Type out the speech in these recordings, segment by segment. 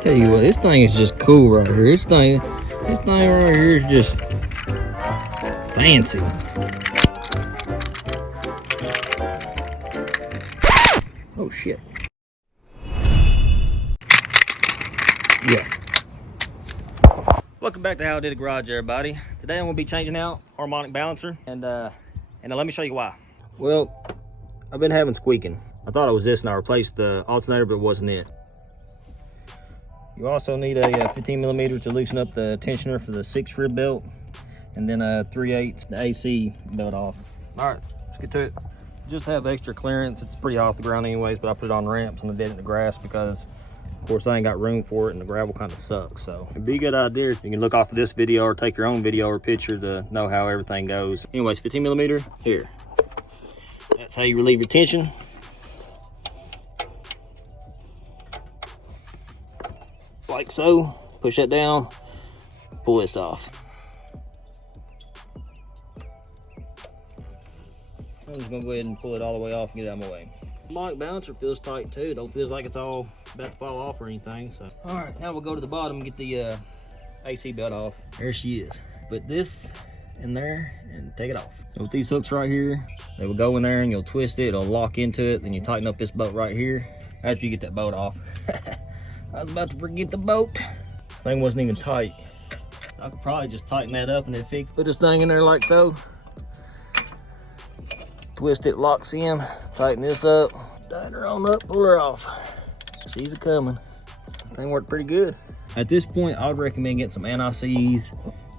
Tell you what, this thing is just cool right here. This thing right here is just fancy. Oh shit. Yeah. Welcome back to How I Did the Garage, everybody. Today I'm gonna be changing out harmonic balancer, and let me show you why. Well, I've been having squeaking. I thought it was this, and I replaced the alternator, but it wasn't it. You also need a 15 millimeter to loosen up the tensioner for the 6 rib belt, and then a 3/8 the AC belt off. All right, let's get to it. Just have extra clearance. It's pretty off the ground anyways, but I put it on ramps and I did it in the grass because, of course, I ain't got room for it and the gravel kind of sucks. So it'd be a good idea if you can look off of this video or take your own video or picture to know how everything goes. Anyways, 15 millimeter here. That's how you relieve your tension. Like so. Push that down, pull this off. I'm just gonna go ahead and pull it all the way off and get it out of my way. Harmonic balancer feels tight too. Don't feel like it's all about to fall off or anything. So, all right, now we'll go to the bottom and get the AC belt off. There she is. Put this in there and take it off. So with these hooks right here, they will go in there and you'll twist it. It'll lock into it. Then you tighten up this bolt right here after you get that bolt off. I was about to forget the bolt. Thing wasn't even tight. I could probably just tighten that up and then fix it. Put this thing in there like so. Twist it, locks in, tighten this up, tighten her on up, pull her off. She's a coming. Thing worked pretty good. At this point, I would recommend getting some anti-seize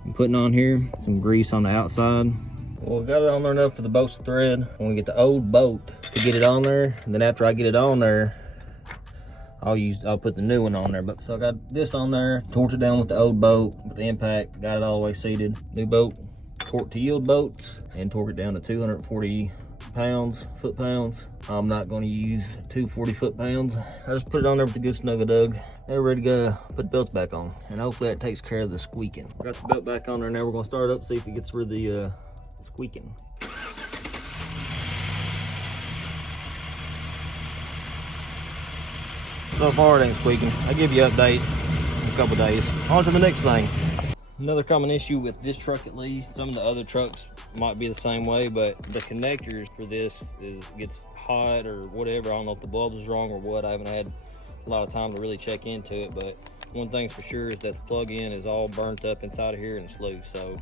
and putting on here some grease on the outside. Well, we got it on there enough for the bolts to thread. I'm gonna get the old bolt to get it on there, and then after I get it on there, I'll put the new one on there. But so I got this on there, torqued it down with the old bolt with the impact, got it all the way seated. New bolt, torque to yield bolts, and torque it down to 240 foot-pounds. I'm not going to use 240 foot-pounds. I just put it on there with a good snuggle dug. Now we're ready to go put the belts back on, and hopefully that takes care of the squeaking. Got the belt back on there. Now we're going to start it up, see if it gets rid of the squeaking. So far it ain't squeaking. I'll give you an update in a couple days. On to the next thing. Another common issue with this truck, at least, some of the other trucks might be the same way, but the connectors for this gets hot or whatever. I don't know if the bulb is wrong or what. I haven't had a lot of time to really check into it, but one thing's for sure is that the plug-in is all burnt up inside of here and it's loose. So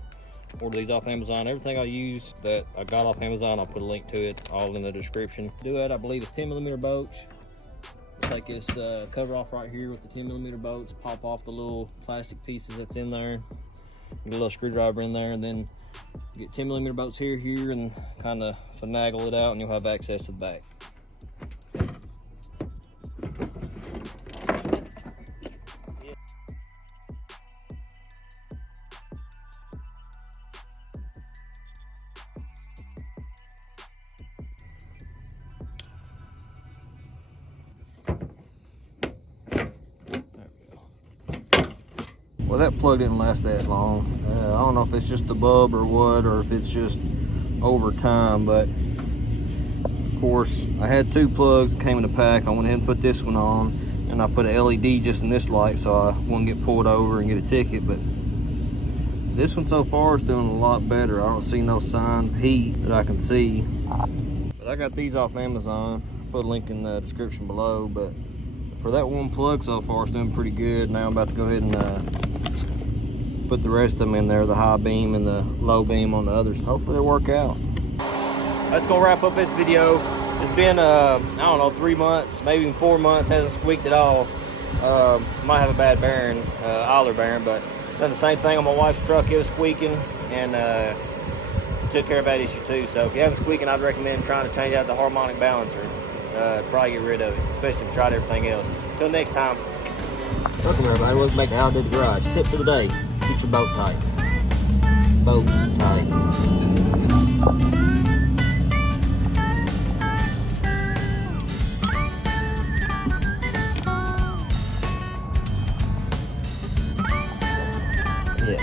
order these off Amazon. Everything I use that I got off Amazon, I'll put a link to it all in the description. Do it, I believe it's 10 millimeter bolts. Take this cover off right here with the 10 millimeter bolts, pop off the little plastic pieces that's in there, get a little screwdriver in there, and then get 10 millimeter bolts here, and kind of finagle it out, and you'll have access to the back. Well, that plug didn't last that long. I don't know if it's just the bulb or what, or if it's just over time, but of course I had 2 plugs that came in the pack. I went ahead and put this one on, and I put an LED just in this light so I wouldn't get pulled over and get a ticket. But this one so far is doing a lot better. I don't see no sign of heat that I can see. But I got these off Amazon. I'll put a link in the description below. But for that one plug so far, it's doing pretty good. Now I'm about to go ahead and put the rest of them in there, the high beam and the low beam on the others. Hopefully they'll work out. Let's go wrap up this video. It's been, I don't know, 3 months, maybe even 4 months, hasn't squeaked at all. Might have a bad bearing, idler bearing, but done the same thing on my wife's truck. It was squeaking, and took care of that issue too. So if you have a squeaking, I'd recommend trying to change out the harmonic balancer. Probably get rid of it, especially if you tried everything else. Until next time. Welcome everybody, welcome back to How I Did the Garage. Tip for the day, keep your boat tight. Boats tight. Yeah.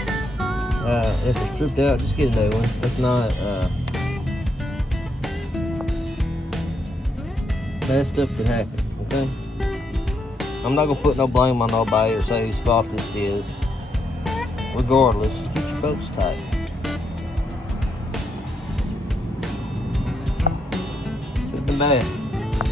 If it's stripped out, just get a new one. If not, bad stuff could happen, okay? I'm not gonna put no blame on nobody or say whose fault this is. Regardless, just get your bolts tight. Isn't bad.